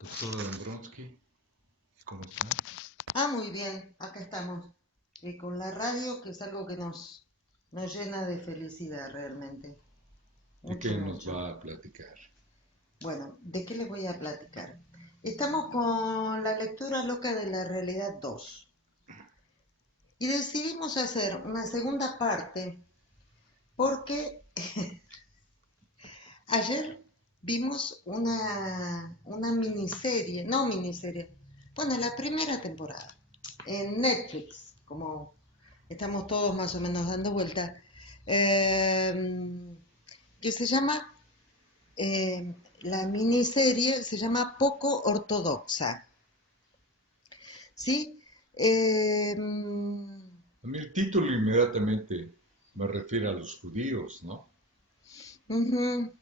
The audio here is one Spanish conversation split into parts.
Doctora Dombrowski, ¿cómo está? Muy bien, acá estamos, con la radio, que es algo que nos llena de felicidad realmente, ¿De mucho, qué nos mucho. va a platicar? Bueno, ¿de qué les voy a platicar? Estamos con la lectura loca de la realidad 2 y decidimos hacer una segunda parte porque ayer vimos una miniserie, no miniserie, bueno, la primera temporada en Netflix, como estamos todos más o menos dando vuelta, eh, que se llama, la miniserie se llama Poco Ortodoxa, ¿sí? Eh, A mí el título inmediatamente me refiere a los judíos, ¿no? ujú,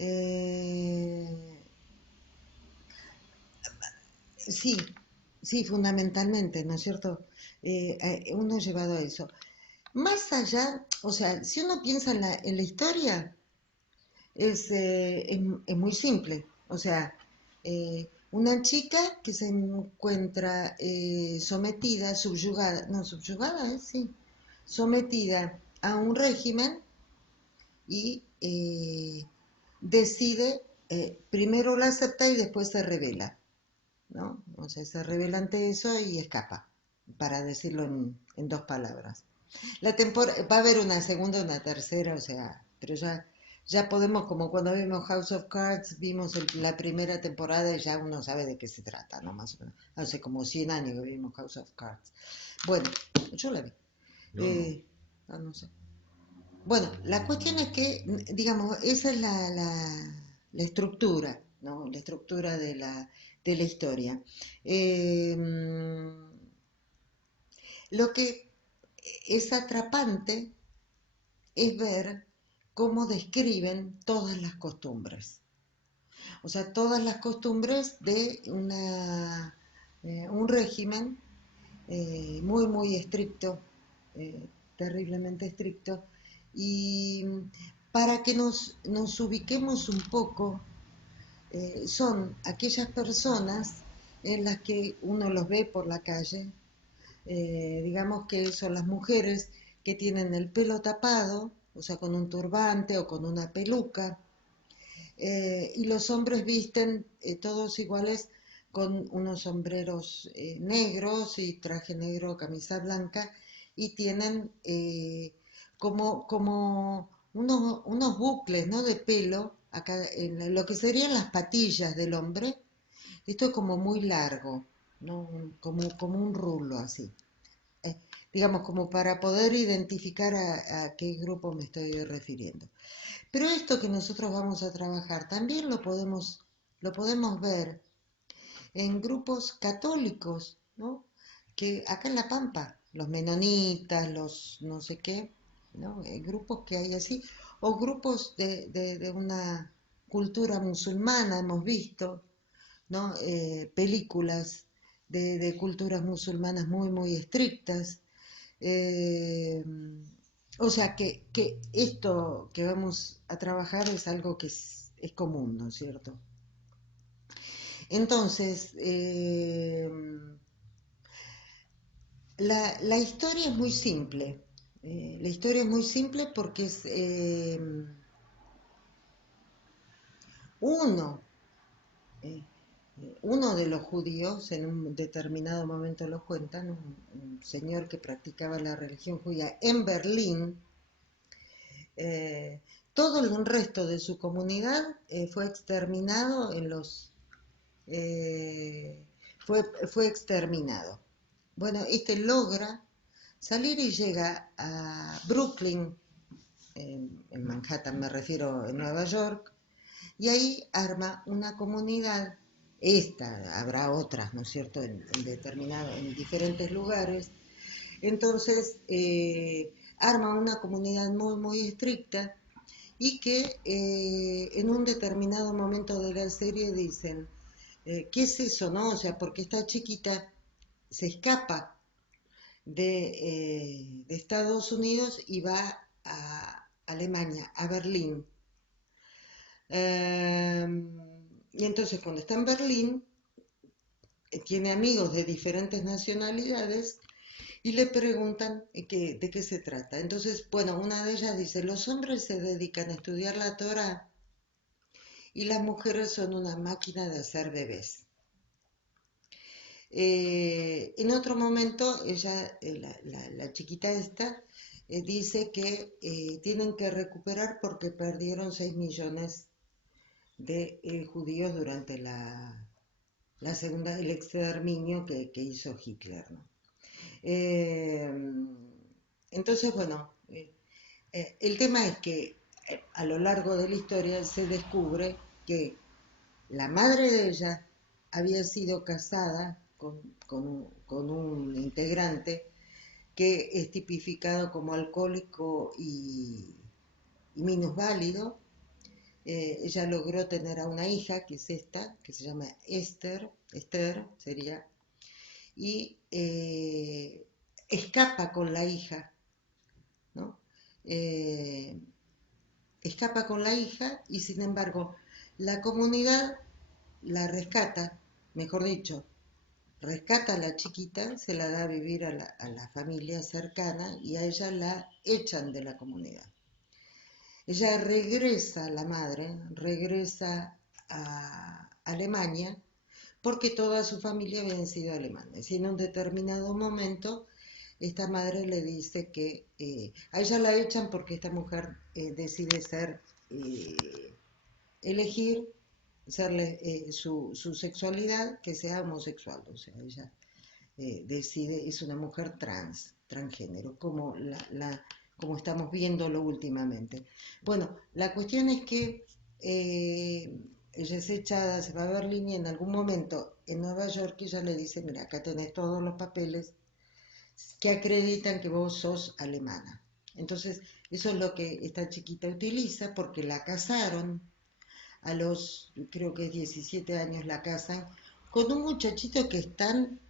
eh, sí, sí, fundamentalmente, ¿no es cierto? Uno llevado a eso. Más allá, o sea, si uno piensa en la historia, es muy simple. O sea, una chica que se encuentra sometida, subyugada, no, subyugada, sí, sometida a un régimen y decide, primero lo acepta y después se revela, ¿no? O sea, se revela ante eso y escapa, para decirlo en dos palabras. Va a haber una segunda, una tercera, o sea, pero ya podemos, como cuando vimos House of Cards, vimos la primera temporada y ya uno sabe de qué se trata, ¿no? Más o menos. Hace como 100 años que vimos House of Cards. Bueno, yo la vi. Yo no. Eh, no sé. Bueno, la cuestión es que, digamos, esa es la estructura, ¿no? La estructura de la historia. Eh, lo que es atrapante es ver cómo describen todas las costumbres. O sea, todas las costumbres de un régimen muy, muy estricto, terriblemente estricto. Y para que nos ubiquemos un poco, son aquellas personas en las que uno los ve por la calle, digamos que son las mujeres que tienen el pelo tapado, o sea, con un turbante o con una peluca, y los hombres visten todos iguales con unos sombreros negros y traje negro, camisa blanca, y tienen como unos bucles, ¿no?, de pelo, acá en lo que serían las patillas del hombre. Esto es como muy largo, ¿no? Como un rulo así, eh, digamos, como para poder identificar a qué grupo me estoy refiriendo. Pero esto que nosotros vamos a trabajar también lo podemos ver en grupos católicos, ¿no? Que acá en La Pampa, los menonitas, los no sé qué, ¿no? Grupos que hay así, o grupos de una cultura musulmana, hemos visto, ¿no? Películas de culturas musulmanas muy, muy estrictas. Eh, o sea que esto que vamos a trabajar es algo que es común, ¿no es cierto? Entonces, la historia es muy simple. La historia es muy simple porque es uno, eh, uno de los judíos, en un determinado momento lo cuentan, un señor que practicaba la religión judía en Berlín. eh, Todo el resto de su comunidad fue exterminado eh, fue exterminado. Bueno, este logra salir y llega a Brooklyn, en Manhattan me refiero, en Nueva York, y ahí arma una comunidad. Esta, habrá otras, ¿no es cierto?, en diferentes lugares. Entonces, arma una comunidad muy, muy estricta y que en un determinado momento de la serie dicen, ¿qué es eso, no? O sea, porque esta chiquita se escapa de Estados Unidos y va a Alemania, a Berlín. Eh, Y entonces cuando está en Berlín, tiene amigos de diferentes nacionalidades y le preguntan de qué se trata. Entonces, bueno, una de ellas dice, los hombres se dedican a estudiar la Torá y las mujeres son una máquina de hacer bebés. En otro momento, ella, la chiquita esta, dice que tienen que recuperar porque perdieron 6 millones de judíos durante el exterminio que hizo Hitler, ¿no? Eh, entonces, bueno, el tema es que a lo largo de la historia se descubre que la madre de ella había sido casada con un integrante que es tipificado como alcohólico y minusválido. Ella logró tener a una hija, que es esta, que se llama Esther sería, y escapa con la hija, ¿no? Eh, Escapa con la hija y sin embargo la comunidad la rescata, mejor dicho, rescata a la chiquita, se la da a vivir a la familia cercana y a ella la echan de la comunidad. Ella regresa, la madre, regresa a Alemania porque toda su familia habían sido alemanes y en un determinado momento esta madre le dice que a ella la echan porque esta mujer decide elegir su sexualidad que sea homosexual, o sea, ella decide, es una mujer transgénero, como estamos viéndolo últimamente. Bueno, la cuestión es que ella es echada, se va a Berlín y en algún momento en Nueva York ella le dice, mira, acá tenés todos los papeles que acreditan que vos sos alemana. Entonces, eso es lo que esta chiquita utiliza porque la casaron a los, creo que es 17 años la casan, con un muchachito que es tan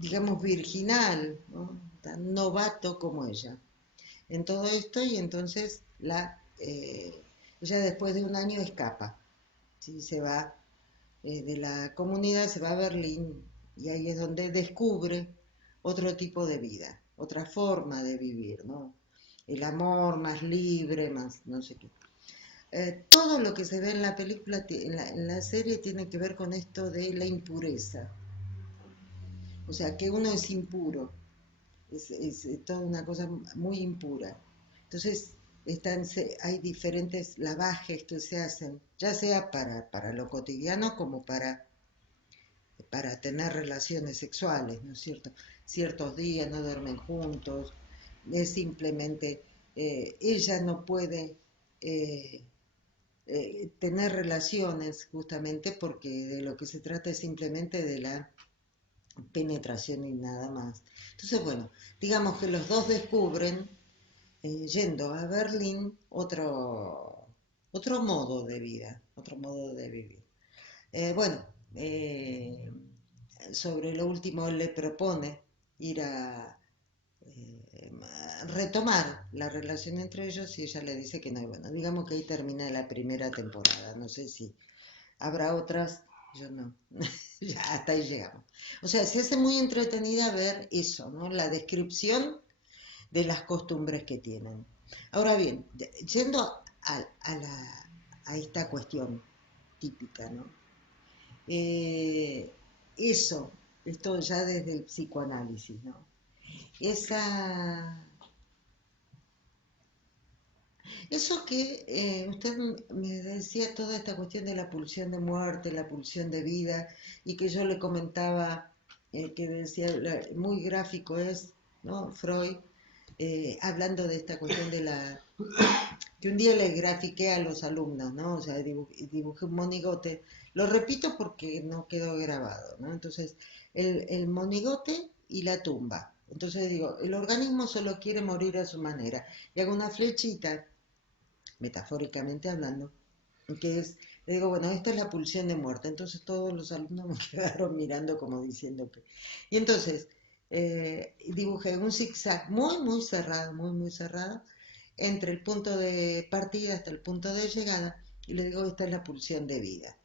digamos, virginal, ¿no? Tan novato como ella en todo esto y entonces ella después de un año escapa, ¿sí? Se va de la comunidad, se va a Berlín y ahí es donde descubre otro tipo de vida, otra forma de vivir, ¿no? El amor más libre, más no sé qué. Todo lo que se ve en la película, en la serie, tiene que ver con esto de la impureza. O sea, que uno es impuro, es toda una cosa muy impura. Entonces, hay diferentes lavajes que se hacen, ya sea para lo cotidiano como para tener relaciones sexuales, ¿no es cierto? Ciertos días no duermen juntos, es simplemente, ella no puede tener relaciones justamente porque de lo que se trata es simplemente de la penetración y nada más. Entonces, bueno, digamos que los dos descubren, yendo a Berlín, otro modo de vida, otro modo de vivir. Bueno, eh, sobre lo último él le propone ir a retomar la relación entre ellos y ella le dice que no. Y bueno, digamos que ahí termina la primera temporada. No sé si habrá otras, yo no. Ya hasta ahí llegamos. O sea, se hace muy entretenida ver eso, ¿no? La descripción de las costumbres que tienen. Ahora bien, yendo a esta cuestión típica, ¿no? Eh, esto ya desde el psicoanálisis, ¿no? Esa, Eso que usted me decía toda esta cuestión de la pulsión de muerte, la pulsión de vida, y que yo le comentaba que decía, muy gráfico es, ¿no? Freud, hablando de esta cuestión que un día le grafiqué a los alumnos, ¿no? O sea, dibujé un monigote, lo repito porque no quedó grabado, ¿no? Entonces, el monigote y la tumba. Entonces digo, el organismo solo quiere morir a su manera. Y hago una flechita metafóricamente hablando, que es, le digo, bueno, esta es la pulsión de muerte. Entonces todos los alumnos me quedaron mirando como diciendo que... Y entonces dibujé un zigzag muy, muy cerrado, muy, muy cerrado, entre el punto de partida hasta el punto de llegada, y le digo, esta es la pulsión de vida.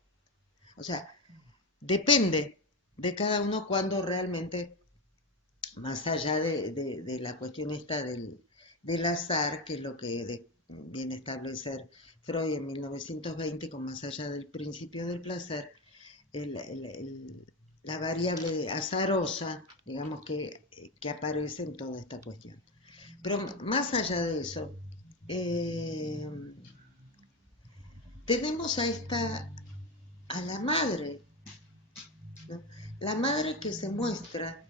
O sea, depende de cada uno cuando realmente, más allá de la cuestión esta del azar, que es lo que viene a establecer Freud en 1920, con más allá del principio del placer, la variable azarosa, digamos, que aparece en toda esta cuestión. Pero más allá de eso, eh, tenemos a la madre, ¿no? La madre que se muestra,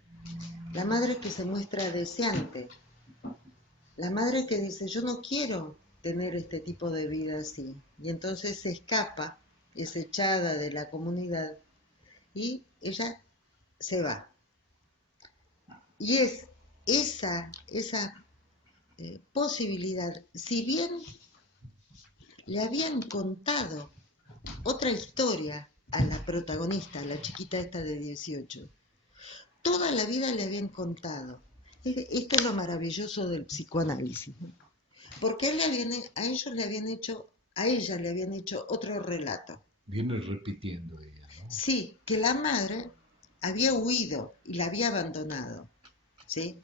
la madre que se muestra deseante, la madre que dice, yo no quiero tener este tipo de vida así, y entonces se escapa, es echada de la comunidad y ella se va. Y es esa posibilidad, si bien le habían contado otra historia a la protagonista, a la chiquita esta de 18, toda la vida le habían contado. Esto es lo maravilloso del psicoanálisis, ¿no? Porque a ella le habían hecho otro relato. Viene repitiendo ella, ¿no? Sí, que la madre había huido y la había abandonado, ¿sí?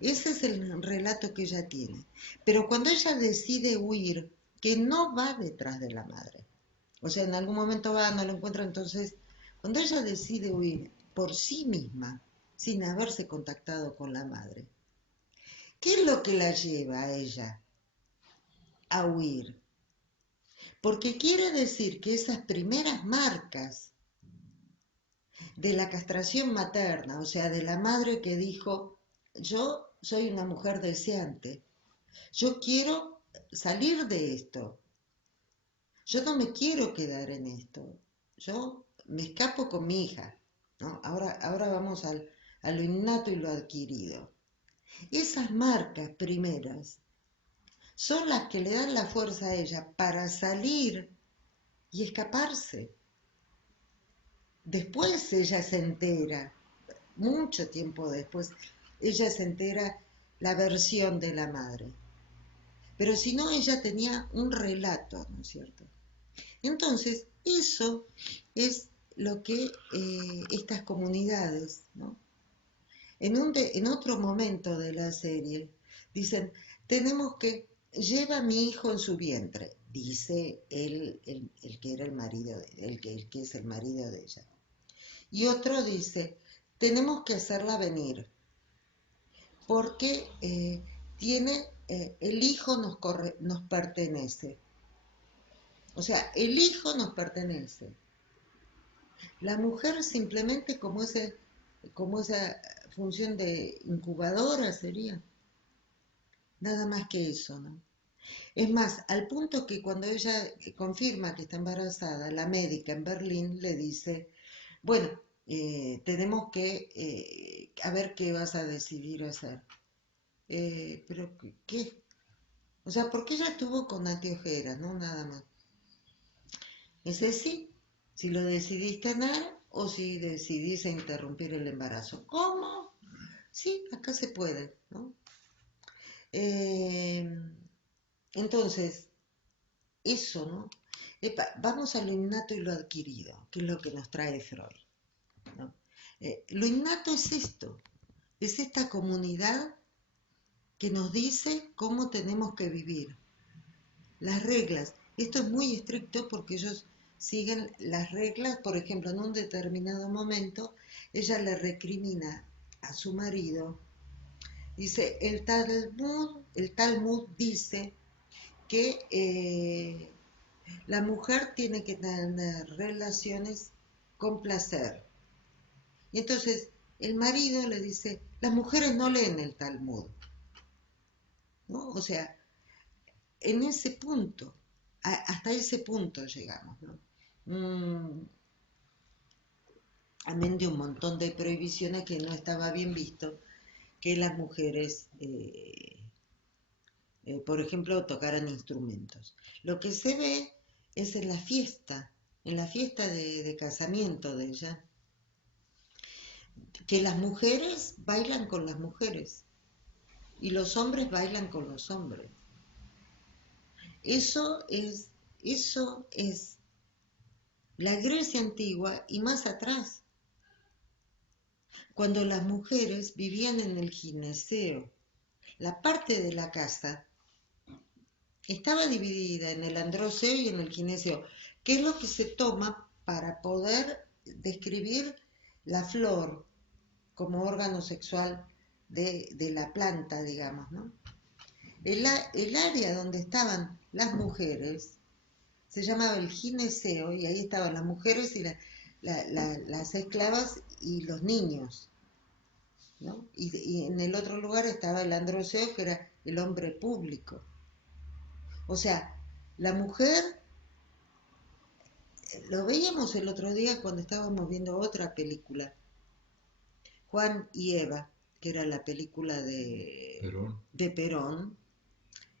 Ese es el relato que ella tiene. Pero cuando ella decide huir, que no va detrás de la madre, o sea, en algún momento va, no lo encuentra, entonces, cuando ella decide huir por sí misma, sin haberse contactado con la madre, ¿qué es lo que la lleva a ella a huir? Porque quiere decir que esas primeras marcas de la castración materna, o sea, de la madre que dijo, yo soy una mujer deseante, yo quiero salir de esto, yo no me quiero quedar en esto, yo me escapo con mi hija, ¿no? Ahora vamos a lo innato y lo adquirido. Esas marcas primeras son las que le dan la fuerza a ella para salir y escaparse. Después ella se entera, mucho tiempo después, ella se entera la versión de la madre. Pero si no, ella tenía un relato, ¿no es cierto? Entonces, eso es lo que estas comunidades, ¿no? En otro momento de la serie, dicen, tenemos que, lleva a mi hijo en su vientre, dice el que era el marido, el que es el marido de ella. Y otro dice, tenemos que hacerla venir, porque el hijo nos pertenece. O sea, el hijo nos pertenece. La mujer simplemente como esa función de incubadora sería. Nada más que eso, ¿no? Es más, al punto que cuando ella confirma que está embarazada, la médica en Berlín le dice, bueno, tenemos que a ver qué vas a decidir hacer. Pero, ¿qué? O sea, porque ella estuvo con anteojeras, ¿no? Nada más. Ese sí, si lo decidís tener o si decidís interrumpir el embarazo. ¿Cómo? Sí, acá se puede, ¿no? Eh, entonces, eso, ¿no? Vamos a lo innato y lo adquirido, que es lo que nos trae Freud, ¿no? Lo innato es esto, es esta comunidad que nos dice cómo tenemos que vivir, las reglas. Esto es muy estricto porque ellos siguen las reglas, por ejemplo, en un determinado momento, ella le recrimina a su marido, dice, el Talmud dice que la mujer tiene que tener relaciones con placer. Y entonces el marido le dice, las mujeres no leen el Talmud, ¿no? O sea, en ese punto, hasta ese punto llegamos, ¿no? Amén de un montón de prohibiciones que no estaba bien visto que las mujeres, por ejemplo, tocaran instrumentos. Lo que se ve es en la fiesta de casamiento de ella, que las mujeres bailan con las mujeres. y los hombres bailan con los hombres. Eso es la Grecia antigua y más atrás, cuando las mujeres vivían en el gineceo. La parte de la casa estaba dividida en el androceo y en el gineceo, que es lo que se toma para poder describir la flor como órgano sexual de la planta, digamos, ¿no? El área donde estaban las mujeres se llamaba el gineceo y ahí estaban las mujeres y las esclavas y los niños, ¿no? Y en el otro lugar estaba el androceo, que era el hombre público. O sea, la mujer, lo veíamos el otro día cuando estábamos viendo otra película, Juan y Eva, que era la película de Perón,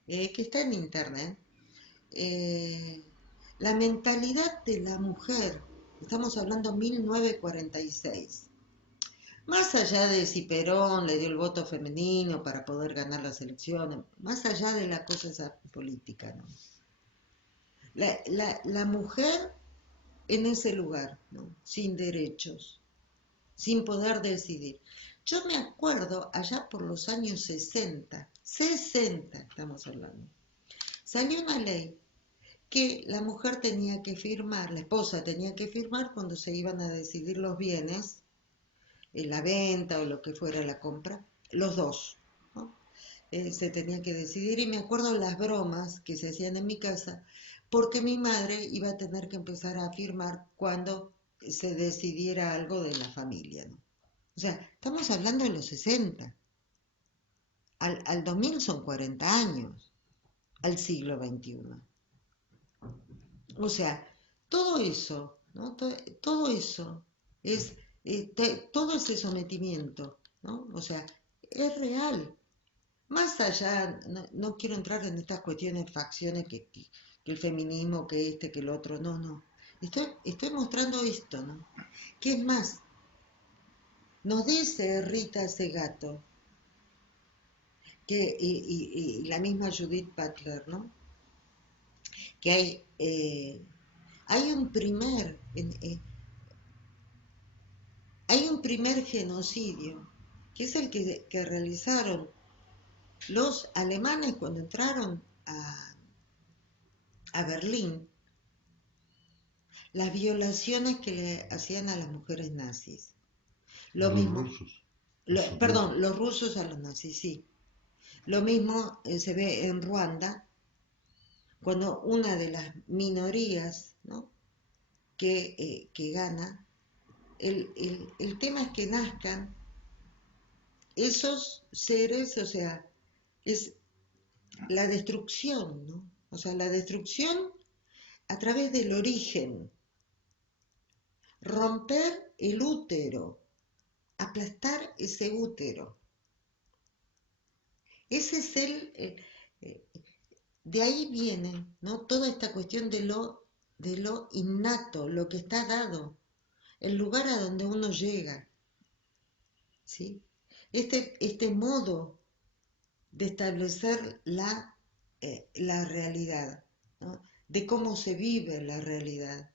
que está en internet. La mentalidad de la mujer, estamos hablando 1946, más allá de si Perón le dio el voto femenino para poder ganar las elecciones, más allá de la cosa esa política, ¿no? La mujer en ese lugar, ¿no? Sin derechos, sin poder decidir. Yo me acuerdo allá por los años 60 estamos hablando, salió una ley que la mujer tenía que firmar, la esposa tenía que firmar cuando se iban a decidir los bienes, en la venta o lo que fuera la compra, los dos, ¿no? Se tenía que decidir y me acuerdo las bromas que se hacían en mi casa, porque mi madre iba a tener que empezar a firmar cuando se decidiera algo de la familia, ¿no? O sea, estamos hablando de los 60. Al 2000 son 40 años, al siglo XXI. O sea, todo eso, ¿no? Todo eso es, todo ese sometimiento, ¿no? O sea, es real. Más allá, no quiero entrar en estas cuestiones, facciones, que el feminismo, que que el otro, no. Estoy mostrando esto, ¿no? ¿Qué es más? Nos dice Rita Segato, y la misma Judith Butler, ¿no? Que hay hay un primer genocidio, que es el que realizaron los alemanes cuando entraron a Berlín, las violaciones que le hacían a las mujeres nazis. Lo los mismo, rusos. perdón, los rusos a los nazis, sí. Lo mismo se ve en Ruanda, cuando una de las minorías, ¿no? que gana, el tema es que nazcan esos seres, o sea, es la destrucción, ¿no? O sea, la destrucción a través del origen, romper el útero, aplastar ese útero. Ese es de ahí viene, ¿no? Toda esta cuestión de lo innato, lo que está dado, el lugar a donde uno llega, ¿sí? Este modo de establecer la realidad, ¿no? De cómo se vive la realidad.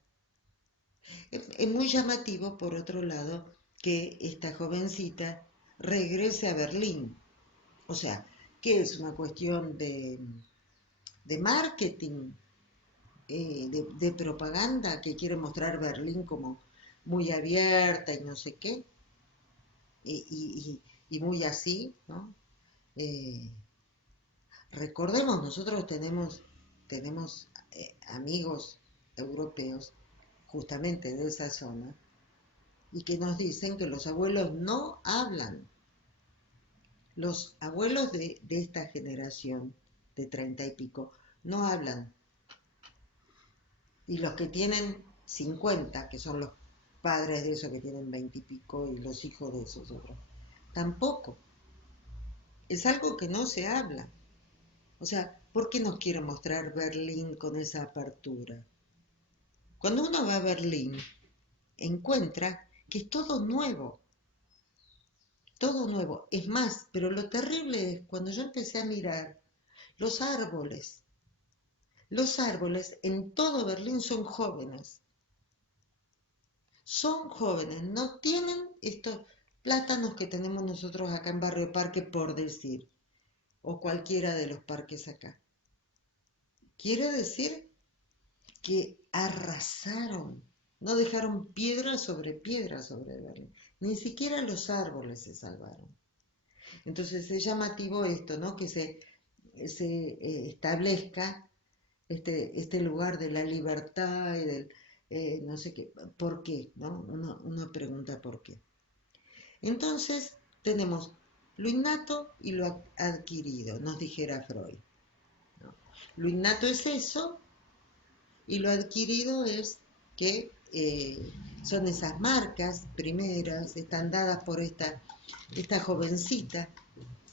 Es muy llamativo, por otro lado, que esta jovencita regrese a Berlín. O sea, que es una cuestión de marketing, de propaganda, que quiere mostrar Berlín como muy abierta y no sé qué, y muy así, ¿no? Eh, Recordemos, nosotros tenemos amigos europeos justamente de esa zona y que nos dicen que los abuelos no hablan. Los abuelos de esta generación de 30 y pico no hablan. Y los que tienen 50, que son los padres de esos que tienen 20 y pico y los hijos de esos otros, tampoco. Es algo que no se habla. O sea, ¿por qué nos quiere mostrar Berlín con esa apertura? Cuando uno va a Berlín, encuentra que es todo nuevo. todo nuevo. Es más, pero lo terrible es cuando yo empecé a mirar los árboles. Los árboles en todo Berlín son jóvenes, no tienen estos plátanos que tenemos nosotros acá en Barrio Parque, por decir, o cualquiera de los parques acá. Quiere decir que arrasaron, no dejaron piedra sobre Berlín, ni siquiera los árboles se salvaron. Entonces es llamativo esto, ¿no? Que se establezca este lugar de la libertad y del, no sé qué, ¿por qué? ¿No? Uno pregunta por qué. Entonces tenemos lo innato y lo adquirido, nos dijera Freud, ¿no? Lo innato es eso y lo adquirido es que son esas marcas primeras, están dadas por esta jovencita,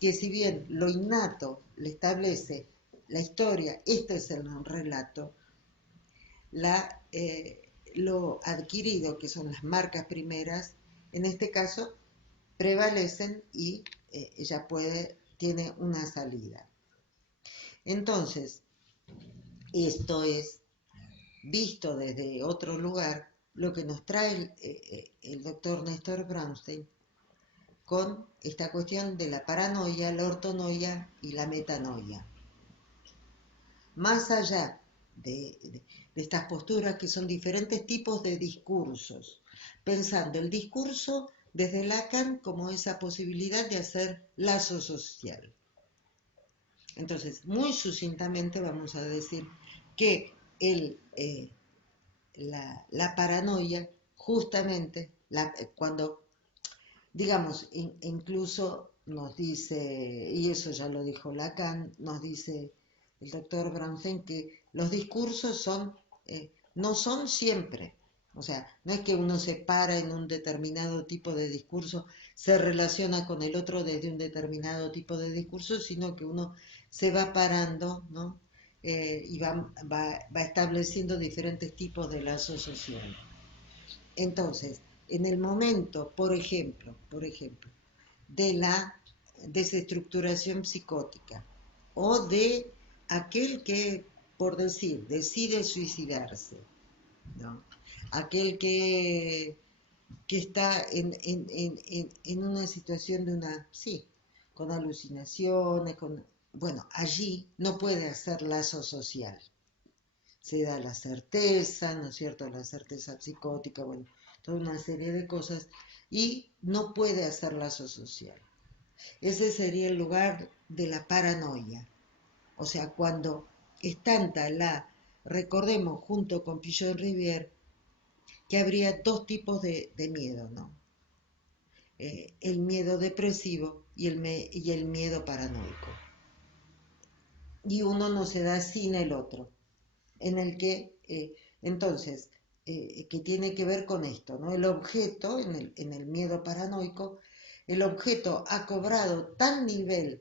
que si bien lo innato le establece la historia, este es el relato, lo adquirido, que son las marcas primeras, en este caso prevalecen y ella tiene una salida. Entonces, esto es visto desde otro lugar, lo que nos trae el doctor Néstor Brownstein con esta cuestión de la paranoia, la ortonoia y la metanoia. Más allá de estas posturas que son diferentes tipos de discursos, pensando el discurso desde Lacan como esa posibilidad de hacer lazo social. Entonces, muy sucintamente vamos a decir que la paranoia, justamente, cuando, digamos, incluso nos dice, y eso ya lo dijo Lacan, nos dice el doctor Brownstein, que los discursos no son siempre, o sea, no es que uno se para en un determinado tipo de discurso, se relaciona con el otro desde un determinado tipo de discurso, sino que uno se va parando, ¿no? Y va estableciendo diferentes tipos de lazo social. Entonces, en el momento, por ejemplo, de la desestructuración psicótica o de aquel que, por decir, decide suicidarse, ¿no? Aquel que está en una situación sí, con alucinaciones, bueno, allí no puede hacer lazo social. Se da la certeza, ¿no es cierto?, la certeza psicótica, bueno, toda una serie de cosas, y no puede hacer lazo social. Ese sería el lugar de la paranoia. O sea, cuando es tanta recordemos junto con Pichon Rivière, que habría dos tipos de miedo, ¿no? El miedo depresivo y el miedo paranoico. Y uno no se da sin el otro, en el que, entonces, que tiene que ver con esto, ¿no? El objeto, en el miedo paranoico, el objeto ha cobrado tal nivel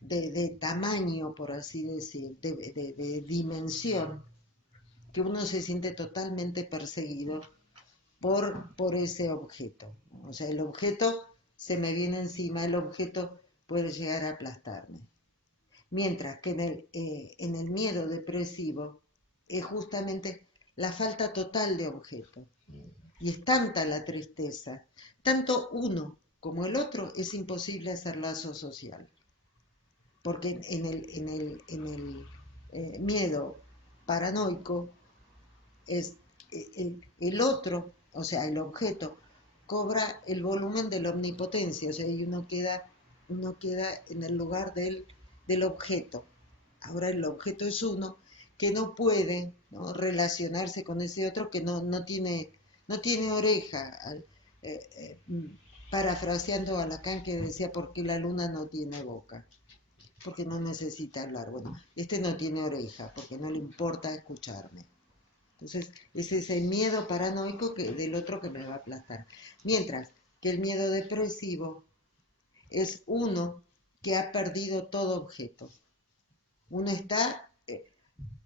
de tamaño, por así decir, de dimensión, que uno se siente totalmente perseguido por ese objeto. O sea, el objeto se me viene encima, el objeto puede llegar a aplastarme. Mientras que en el miedo depresivo es justamente la falta total de objeto. Y es tanta la tristeza, tanto uno como el otro es imposible hacer lazo social. Porque en el miedo paranoico es el otro, o sea, el objeto, cobra el volumen de la omnipotencia, o sea, y uno queda en el lugar del objeto. Ahora el objeto es uno que no puede, ¿no?, relacionarse con ese otro que no tiene oreja. Eh, eh, Parafraseando a Lacan, que decía, ¿por qué la luna no tiene boca? Porque no necesita hablar. Bueno, este no tiene oreja, porque no le importa escucharme. Entonces, es ese miedo paranoico del otro que me va a aplastar. Mientras que el miedo depresivo es uno que ha perdido todo objeto. Uno está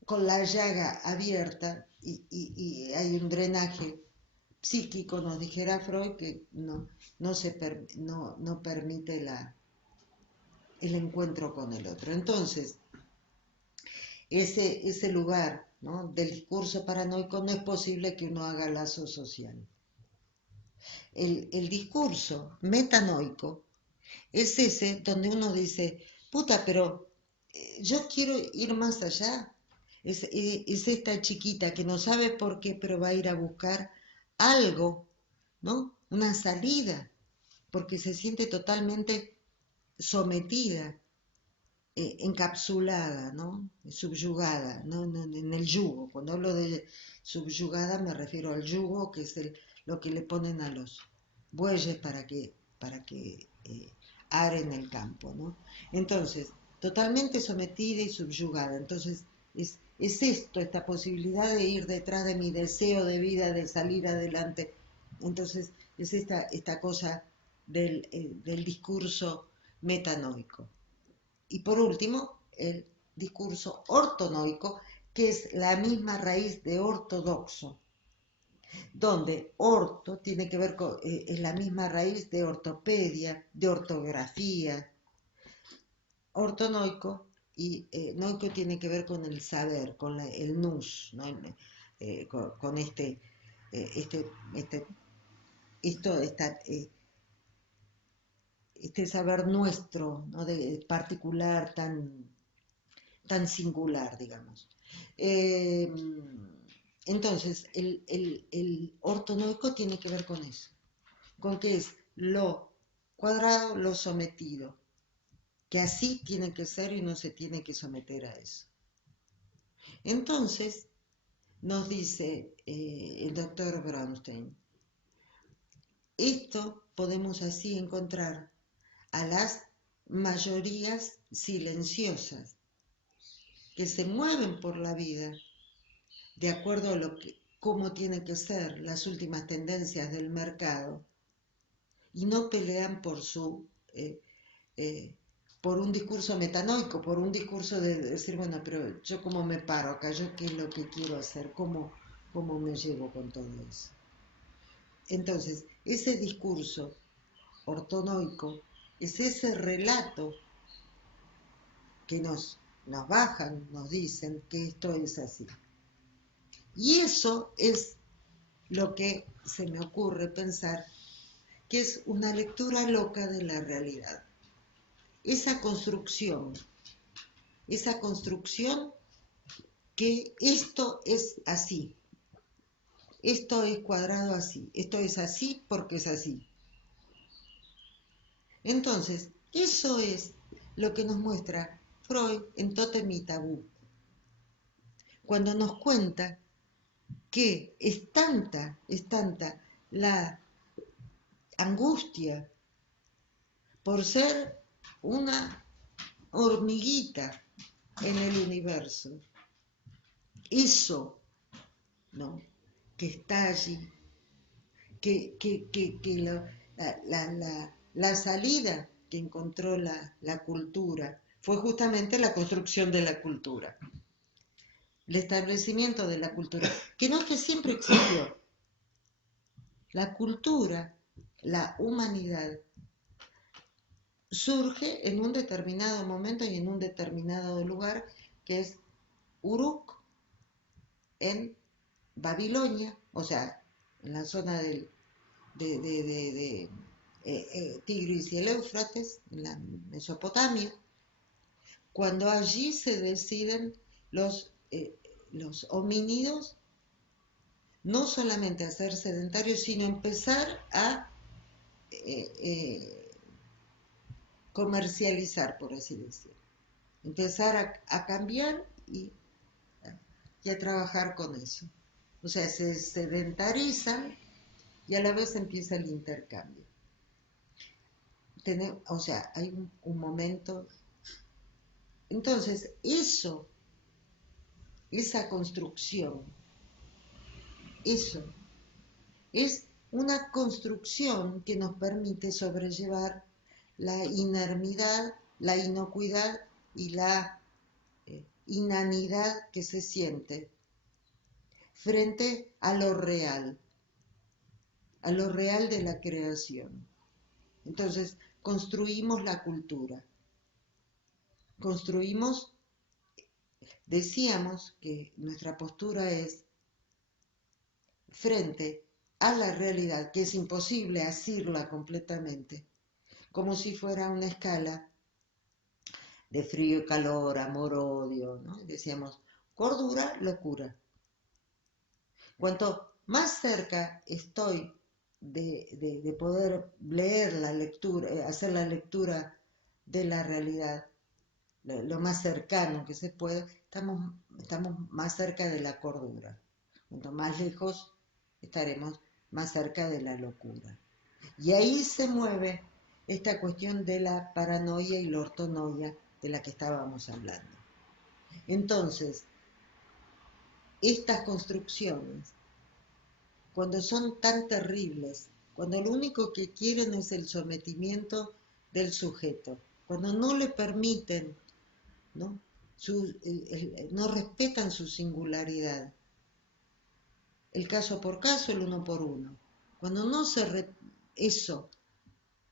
con la llaga abierta y hay un drenaje psíquico, nos dijera Freud, que no permite el encuentro con el otro. Entonces, ese lugar, ¿no?, del discurso paranoico, no es posible que uno haga lazo social. El discurso metanoico es ese donde uno dice, puta, pero yo quiero ir más allá. Es esta chiquita que no sabe por qué, pero va a ir a buscar algo, ¿no? Una salida, porque se siente totalmente sometida, encapsulada, ¿no? Subyugada, ¿no? En el yugo. Cuando hablo de subyugada me refiero al yugo, que es lo que le ponen a los bueyes para que aren el campo, ¿no? Entonces, totalmente sometida y subyugada. Entonces, es esto, esta posibilidad de ir detrás de mi deseo de vida, de salir adelante. Entonces, es esta cosa del discurso metanoico. Y por último, el discurso ortonoico, que es la misma raíz de ortodoxo, donde orto tiene que ver con, es la misma raíz de ortopedia, de ortografía, ortonoico, y noico tiene que ver con el saber, con el nous, ¿no? Con este saber nuestro, ¿no?, de particular, tan singular, digamos. Eh, entonces, el ortonoico tiene que ver con eso, con que es lo cuadrado, lo sometido, que así tiene que ser y no se tiene que someter a eso. Entonces, nos dice el doctor Bronstein, esto podemos así encontrar a las mayorías silenciosas que se mueven por la vida de acuerdo a cómo tienen que ser las últimas tendencias del mercado y no pelean por un discurso metanoico, por un discurso de decir, bueno, pero yo cómo me paro acá, yo qué es lo que quiero hacer, cómo me llevo con todo eso. Entonces, ese discurso ortonoico es ese relato que nos bajan, nos dicen que esto es así. Y eso es lo que se me ocurre pensar que es una lectura loca de la realidad. Esa construcción que esto es así, esto es cuadrado así, esto es así porque es así. Entonces, eso es lo que nos muestra Freud en Tótem y Tabú, cuando nos cuenta que es tanta la angustia por ser una hormiguita en el universo. Eso, ¿no?, que está allí, que la salida que encontró la cultura fue justamente la construcción de la cultura, el establecimiento de la cultura, que no es que siempre existió. La cultura, la humanidad, surge en un determinado momento y en un determinado lugar, que es Uruk, en Babilonia, o sea, en la zona de Tigris y el Éufrates, en la Mesopotamia, cuando allí se deciden los homínidos no solamente a ser sedentarios, sino empezar a comercializar, por así decirlo. Empezar a cambiar y a trabajar con eso. O sea, se sedentarizan y a la vez empieza el intercambio. O sea, hay un momento. Entonces, esa construcción, eso es una construcción que nos permite sobrellevar la inermidad, la inocuidad y la inanidad que se siente frente a lo real. a lo real de la creación. Entonces, construimos la cultura, construimos, decíamos que nuestra postura es frente a la realidad, que es imposible asirla completamente, como si fuera una escala de frío y calor, amor, odio, ¿no? Decíamos, cordura, locura. Cuanto más cerca estoy de poder leer la lectura, hacer la lectura de la realidad, lo más cercano que se puede, estamos más cerca de la cordura. Cuanto más lejos estaremos, más cerca de la locura. Y ahí se mueve esta cuestión de la paranoia y la ortonoia de la que estábamos hablando. Entonces, estas construcciones, cuando son tan terribles, cuando lo único que quieren es el sometimiento del sujeto, cuando no le permiten, ¿no? No respetan su singularidad, el caso por caso, el uno por uno. Cuando no eso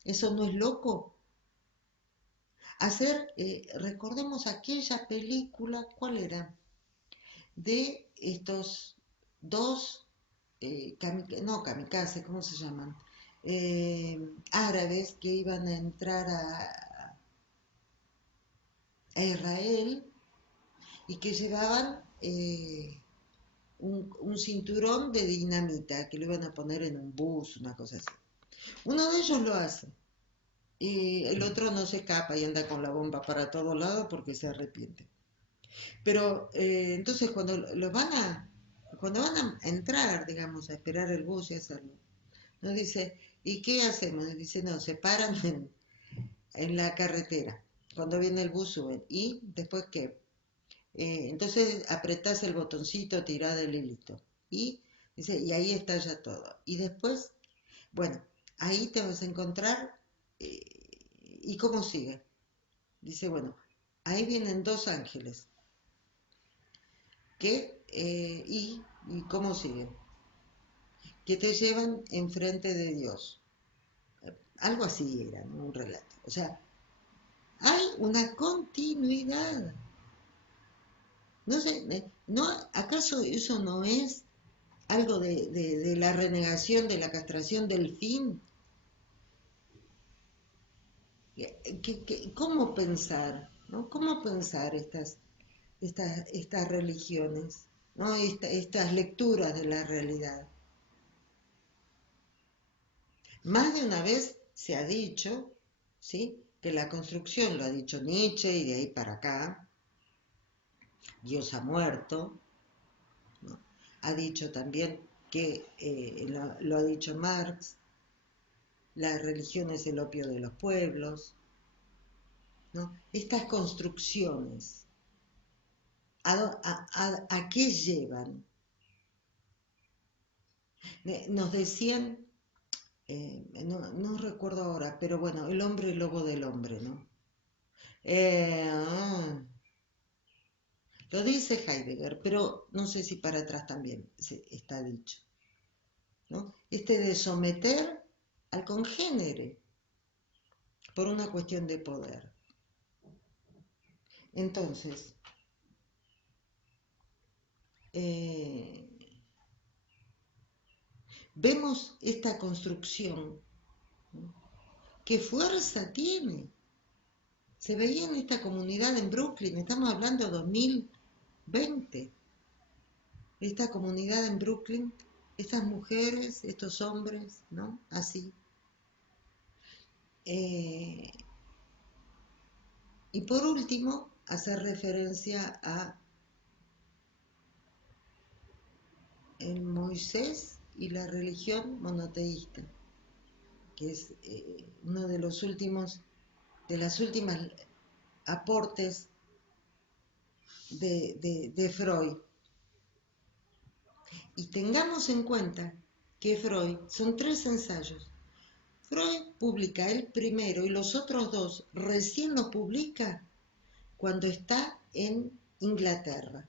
no es loco. Recordemos aquella película, ¿cuál era? De estos dos, kamikaze, ¿cómo se llaman? Árabes que iban a entrar a Israel y que llevaban un cinturón de dinamita que lo iban a poner en un bus, una cosa así. Uno de ellos lo hace y el otro no se escapa y anda con la bomba para todos lados porque se arrepiente. Pero entonces cuando van a entrar, digamos, a esperar el bus y hacerlo, nos dice, ¿y qué hacemos? Nos dice, no, se paran en la carretera. Cuando viene el bus suben. ¿Y después qué? Entonces apretás el botoncito, tirás del hilito. Y dice, y ahí está ya todo. Y después, bueno, ahí te vas a encontrar, ¿y cómo sigue? Dice, bueno, ahí vienen dos ángeles. ¿Y cómo sigue? Que te llevan enfrente de Dios. Algo así era, ¿no? Un relato. O sea, hay una continuidad. No sé, no, ¿acaso eso no es algo de la renegación, de la castración del fin? ¿Cómo pensar? ¿No? ¿Cómo pensar estas religiones? ¿No? Estas lecturas de la realidad. Más de una vez se ha dicho, ¿sí?, que la construcción, lo ha dicho Nietzsche y de ahí para acá, Dios ha muerto, ¿no? Ha dicho también que, lo ha dicho Marx, la religión es el opio de los pueblos, ¿no? Estas construcciones, ¿a qué llevan? Nos decían, no recuerdo ahora, pero bueno, el hombre lobo del hombre, ¿no? Lo dice Heidegger, pero no sé si para atrás también está dicho, ¿no? De someter al congénere por una cuestión de poder. Entonces, vemos esta construcción, ¿no? ¿Qué fuerza tiene? Se veía en esta comunidad en Brooklyn, estamos hablando de 2020, esta comunidad en Brooklyn, estas mujeres, estos hombres, ¿no? Así. Y por último, hacer referencia a el Moisés y la religión monoteísta, que es uno de las últimas aportes de Freud. Y tengamos en cuenta que Freud son 3 ensayos. Freud publica el primero y los otros 2 recién los publica cuando está en Inglaterra.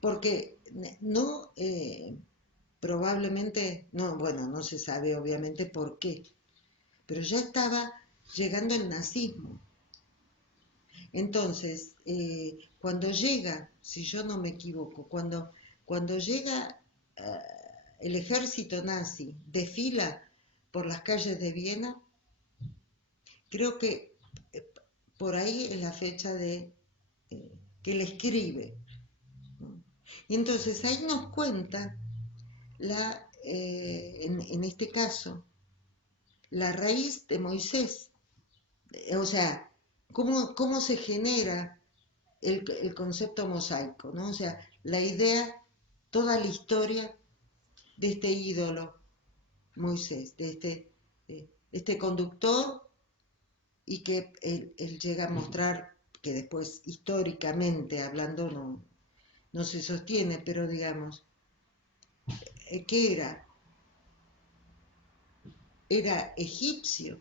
Porque no probablemente, no, bueno, no se sabe obviamente por qué, pero ya estaba llegando el nazismo. Entonces, cuando llega, si yo no me equivoco, cuando llega el ejército nazi, desfila por las calles de Viena, creo que eh, por ahí es la fecha de que le escribe, ¿no? Y entonces ahí nos cuenta en este caso, la raíz de Moisés, o sea, cómo se genera el concepto mosaico, ¿no? O sea, la idea, toda la historia de este ídolo, Moisés, de este conductor, y que él llega a mostrar que después, históricamente hablando, no se sostiene, pero digamos, ¿qué era? Era egipcio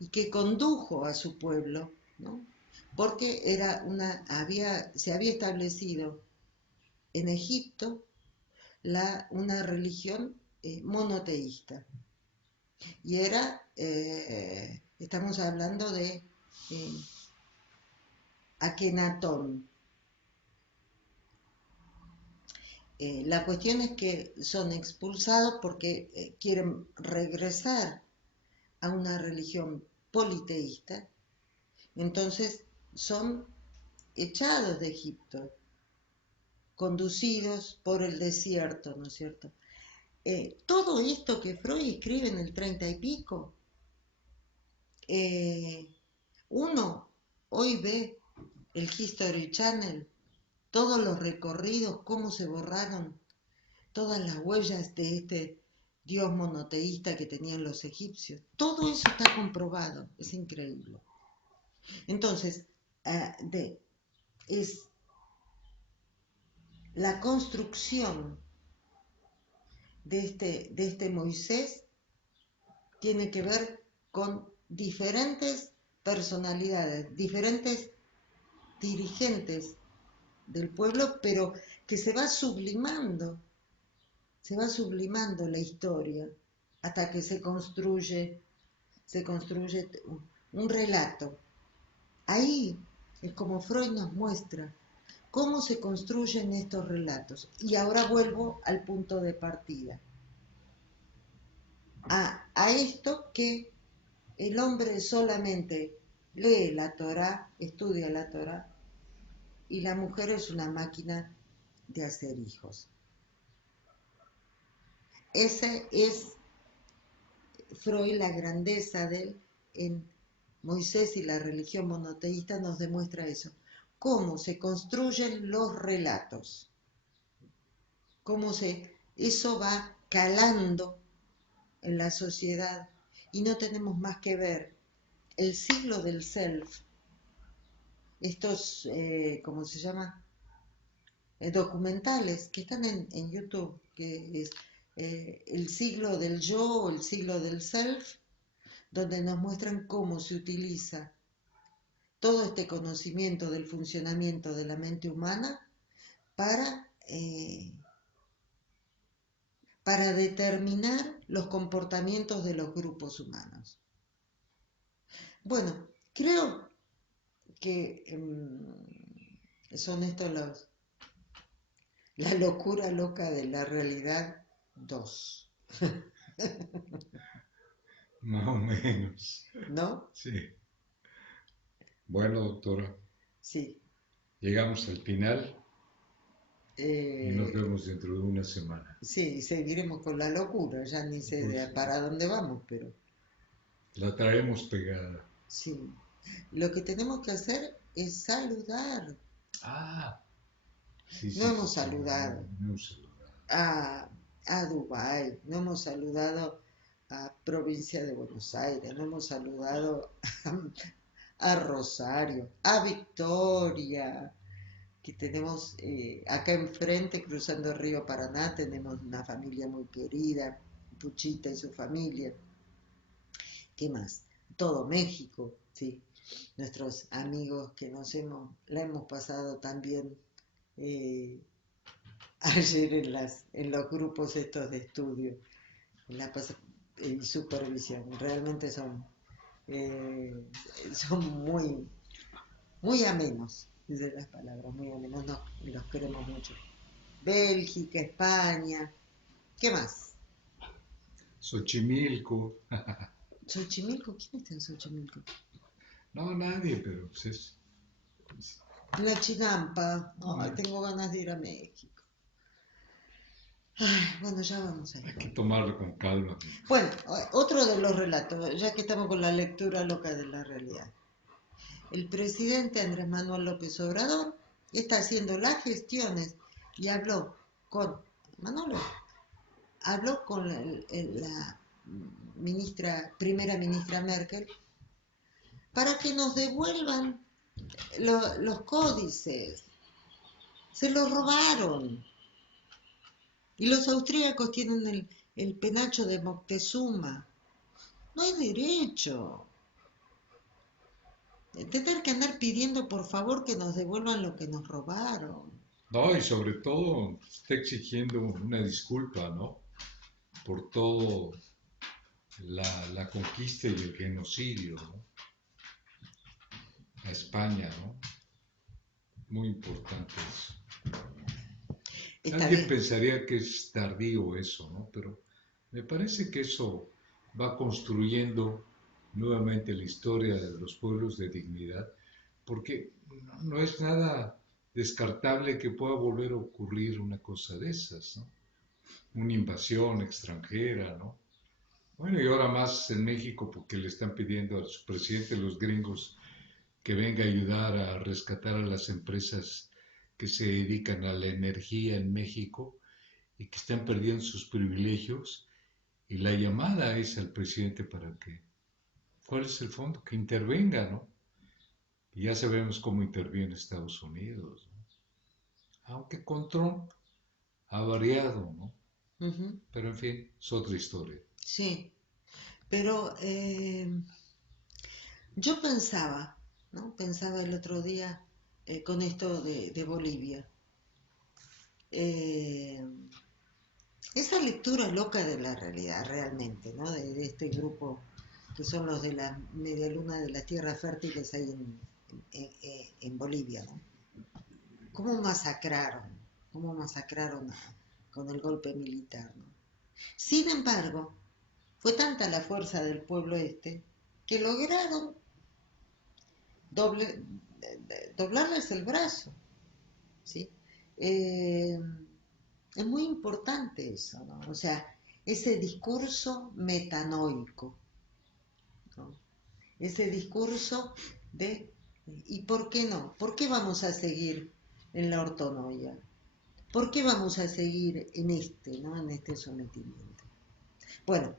y que condujo a su pueblo, ¿no? Porque se había establecido en Egipto una religión monoteísta. Y estamos hablando de Akenatón. La cuestión es que son expulsados porque quieren regresar a una religión politeísta, entonces son echados de Egipto, conducidos por el desierto, ¿no es cierto? Todo esto que Freud escribe en el 30 y pico, uno hoy ve el History Channel, todos los recorridos, cómo se borraron todas las huellas de este dios monoteísta que tenían los egipcios. Todo eso está comprobado, es increíble. Entonces, es la construcción de este Moisés tiene que ver con diferentes personalidades, diferentes dirigentes del pueblo, pero que se va sublimando la historia hasta que se construye un relato. Ahí es como Freud nos muestra cómo se construyen estos relatos. Y ahora vuelvo al punto de partida. A esto que el hombre solamente lee la Torá, estudia la Torá, y la mujer es una máquina de hacer hijos. Esa es Freud, la grandeza de él en Moisés y la religión monoteísta nos demuestra eso. Cómo se construyen los relatos, eso va calando en la sociedad y no tenemos más que ver el siglo del self, estos, ¿cómo se llama? Documentales que están en YouTube, que es el siglo del yo o el siglo del self, donde nos muestran cómo se utiliza todo este conocimiento del funcionamiento de la mente humana para determinar los comportamientos de los grupos humanos. Bueno, creo que son estos la locura loca de la realidad 2. Más o menos. ¿No? Sí. Bueno, doctora, Sí. llegamos al final y nos vemos dentro de una semana. Sí, seguiremos con la locura, ya ni sé para dónde vamos, pero... La traemos pegada. Sí. Lo que tenemos que hacer es saludar. Ah, sí, No sí, hemos sí, saludado no hemos saludado. a Dubái, no hemos saludado a Provincia de Buenos Aires, no hemos saludado a Rosario, a Victoria, que tenemos acá enfrente, cruzando el río Paraná, tenemos una familia muy querida, Puchita y su familia. ¿Qué más? Todo México, sí. Nuestros amigos que la hemos pasado tan bien ayer en los grupos estos de estudio, en supervisión. Realmente eh, son muy amenos, dicen las palabras, muy amenos, no, los queremos mucho. Bélgica, España, ¿qué más? Xochimilco. Xochimilco, ¿quién está en Xochimilco? No, nadie, pero pues es- La Chinampa, ay, no, tengo ganas de ir a México. Ay, bueno, ya vamos a hay ir. que tomarlo con calma. Bueno, otro de los relatos, ya que estamos con la lectura loca de la realidad. El presidente Andrés Manuel López Obrador está haciendo las gestiones y Manolo, habló con la primera ministra Merkel para que nos devuelvan los códices. Se los robaron. Y los austríacos tienen el penacho de Moctezuma. No hay derecho de tener que andar pidiendo por favor que nos devuelvan lo que nos robaron. No, y sobre todo está exigiendo una disculpa, ¿no? Por todo la conquista y el genocidio, ¿no? A España, ¿no? Muy importante eso. Esta Alguien vez, pensaría que es tardío eso, ¿no? Pero me parece que eso va construyendo nuevamente la historia de los pueblos de dignidad, porque no es nada descartable que pueda volver a ocurrir una cosa de esas, ¿no? Una invasión extranjera, ¿no? Bueno, y ahora más en México porque le están pidiendo a su presidente, los gringos, que venga a ayudar a rescatar a las empresas que se dedican a la energía en México y que están perdiendo sus privilegios. Y la llamada es al presidente para que, ¿cuál es el fondo? Que intervenga, ¿no? Y ya sabemos cómo interviene Estados Unidos, ¿no? Aunque con Trump ha variado, ¿no? Pero en fin, es otra historia. sí, pero yo pensaba, ¿no? Pensaba el otro día con esto de Bolivia. Eh, Esa lectura loca de la realidad realmente, ¿no? De este grupo que son los de la media luna de las tierras fértiles ahí en Bolivia, ¿no? ¿Cómo masacraron? ¿Cómo masacraron con el golpe militar, ¿no? Sin embargo, fue tanta la fuerza del pueblo este que lograron doble, doblarles el brazo, ¿sí? Eh, es muy importante eso, ¿no? O sea, ese discurso metanoico, ¿no? Ese discurso de ¿y por qué no? ¿Por qué vamos a seguir en la ortonoia? ¿Por qué vamos a seguir ¿no? En este sometimiento? Bueno,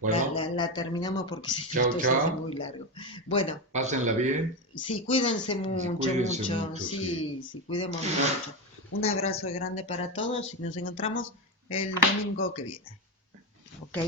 Bueno, la terminamos porque si no chao, esto se hace chao. muy largo. Bueno, Pásenla bien sí, cuídense y mucho, cuídense mucho. mucho, sí. Sí, sí, cuidemos mucho. Un abrazo grande para todos y nos encontramos el domingo que viene. ¿Ok?